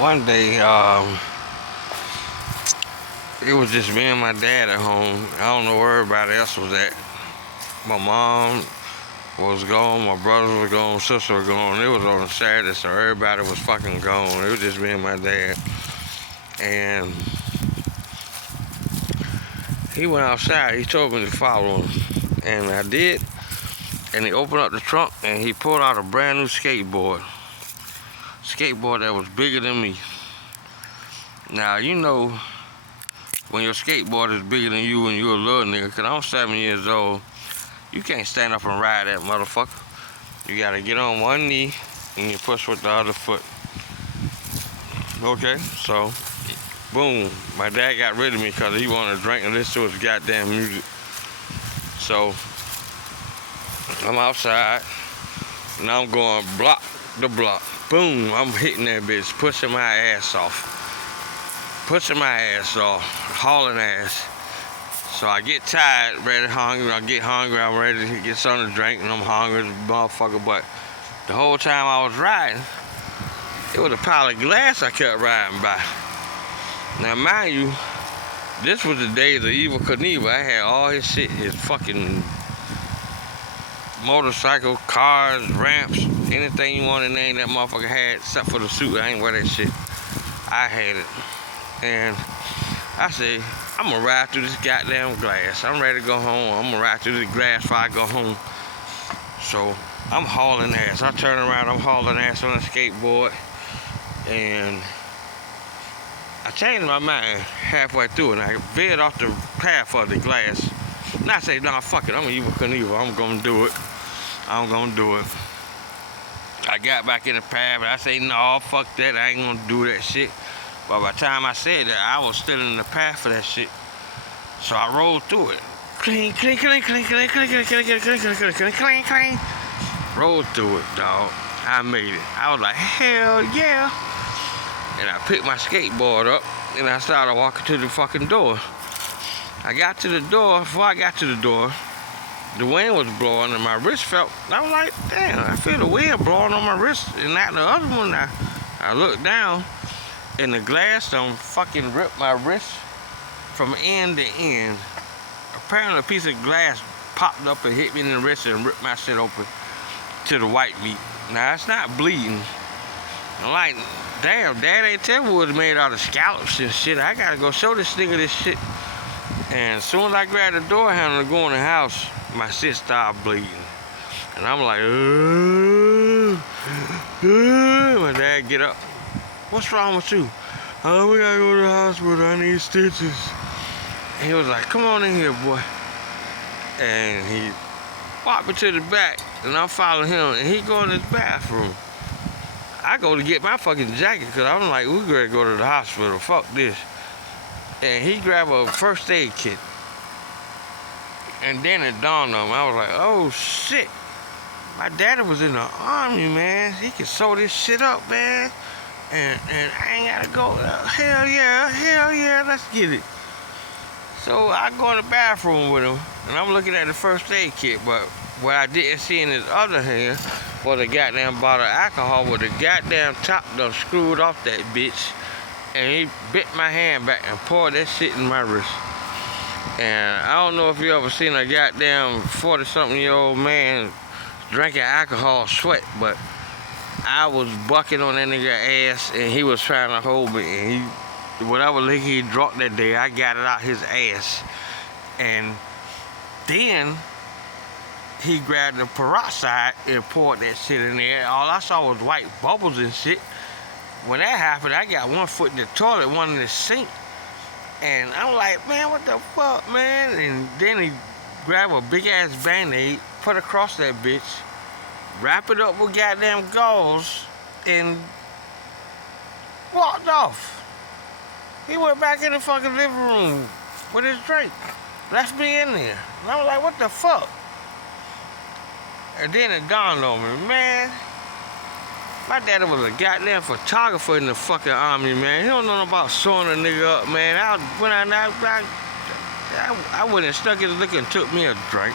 one day, it was just me and my dad at home. I don't know where everybody else was at. My mom was gone, my brothers were gone, my sister was gone. It was on a Saturday, so everybody was fucking gone. It was just me and my dad. And he went outside. He told me to follow him. And I did. And he opened up the trunk and he pulled out a brand new skateboard. Skateboard that was bigger than me. Now, you know, when your skateboard is bigger than you and you're a little nigga, because I'm 7 years old, you can't stand up and ride that motherfucker. You gotta get on one knee and you push with the other foot. Okay, so, boom. My dad got rid of me because he wanted to drink and listen to his goddamn music. So, I'm outside and I'm going block to block. Boom, I'm hitting that bitch, pushing my ass off. Hauling ass. So I get tired, ready, hungry. I get hungry, I'm ready to get something to drink, and I'm hungry as a motherfucker. But the whole time I was riding, it was a pile of glass I kept riding by. Now, mind you, this was the days of Evel Knievel. I had all his shit, his fucking motorcycle, cars, ramps, anything you want to name that motherfucker had, except for the suit. I ain't wear that shit. I had it. And I said, I'm gonna ride through this goddamn glass. I'm ready to go home. I'm gonna ride through this glass before I go home. So I'm hauling ass. I turn around, I'm hauling ass on a skateboard. And I changed my mind halfway through and I veered off the path of the glass. And I say, nah, fuck it, I'm an Evel Knievel. I'm gonna do it. I got back in the path, but I say, no, fuck that, I ain't gonna do that shit. But by the time I said that, I was still in the path for that shit. So I rolled through it. Cling, cling, cling, cling, cling, cling, cling, cling, cling, cling, cling, cling, cling, cling. Rolled through it, dog. I made it. I was like, hell yeah. And I picked my skateboard up and I started walking to the fucking door. I got to the door. Before I got to the door, the wind was blowing and my wrist felt, I was like, damn, I feel the wind blowing on my wrist. And not the other one, I looked down and the glass done fucking ripped my wrist from end to end. Apparently a piece of glass popped up and hit me in the wrist and ripped my shit open to the white meat. Now it's not bleeding. I'm like, damn, Dad ain't tell me it was made out of scallops and shit. I gotta go show this nigga this shit. And as soon as I grabbed the door handle to go in the house, my shit started bleeding. And I'm like, my dad get up. What's wrong with you? Oh, we gotta go to the hospital. I need stitches. And he was like, come on in here, boy. And he walked me to the back, and I'm following him, and he go in his bathroom. I go to get my fucking jacket, because I'm like, we gotta go to the hospital. Fuck this. And he grabbed a first aid kit. And then it dawned on me. I was like, oh, shit. My daddy was in the army, man. He can sew this shit up, man. And I ain't gotta go, hell yeah, let's get it. So I go in the bathroom with him, and I'm looking at the first aid kit, but what I didn't see in his other hand was a goddamn bottle of alcohol with the goddamn top done screwed off that bitch. And he bit my hand back and poured that shit in my wrist. And I don't know if you ever seen a goddamn 40-something-year-old man drinking alcohol sweat, but I was bucking on that nigga ass and he was trying to hold me, and whatever liquor he dropped that day, I got it out his ass. And then he grabbed the peroxide and poured that shit in there. All I saw was white bubbles and shit. When that happened, I got one foot in the toilet, one in the sink. And I'm like, man, what the fuck, man? And then he grabbed a big ass Band-Aid, put across that bitch, wrap it up with goddamn gauze, and walked off. He went back in the fucking living room with his drink. Left me in there. And I was like, what the fuck? And then it dawned on me, man, my daddy was a goddamn photographer in the fucking army, man. He don't know about sewing a nigga up, man. I went out there, I went and stuck his liquor and took me a drink.